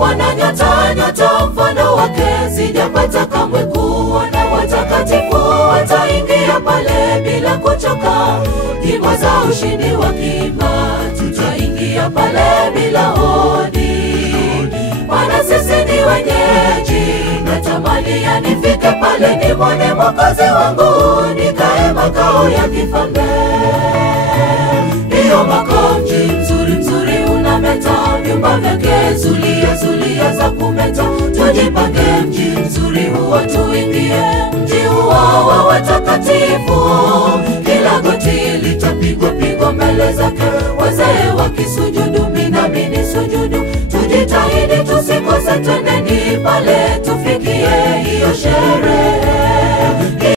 Bwana nyota nyota mfano wake sijapata kamwe kuona. Watakatifu wataingia pale bila kuchoka, nyimbo za ushindi wakiimba, tutaingia pale bila hodi. Maana sisi ni wenyeji, natamani yanifike pale nimwone Mwokozi wangu, nikae makao ya kifalme. Hiyo makao mji mzuri mzuri unameta, vyumba vyake zulia zulia za kumeta. Tujipange mji mzuri huo tuingie, mji huo wa watakatifu. Kila goti litapigwa pigwa mbele zake, wazee wakisujudu nami nisujudu. Tujitahidi tusikose, twendeni pale tufikie hiyo sherehe.